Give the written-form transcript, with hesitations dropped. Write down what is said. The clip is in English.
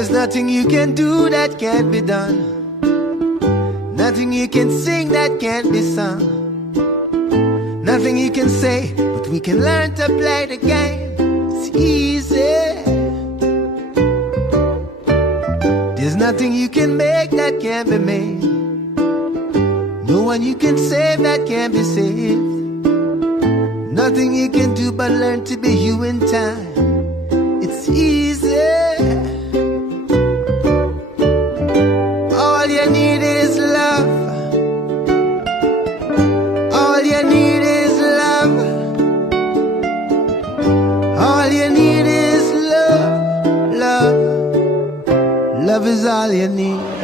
There's nothing you can do that can't be done. Nothing you can sing that can't be sung. Nothing you can say, but we can learn to play the game. It's easy. There's nothing you can make that can't be made. No one you can save that can't be saved. Nothing you can do but learn to be you in time. It's easy. All you need is love. All you need is love. All you need is love. Love. Love is all you need.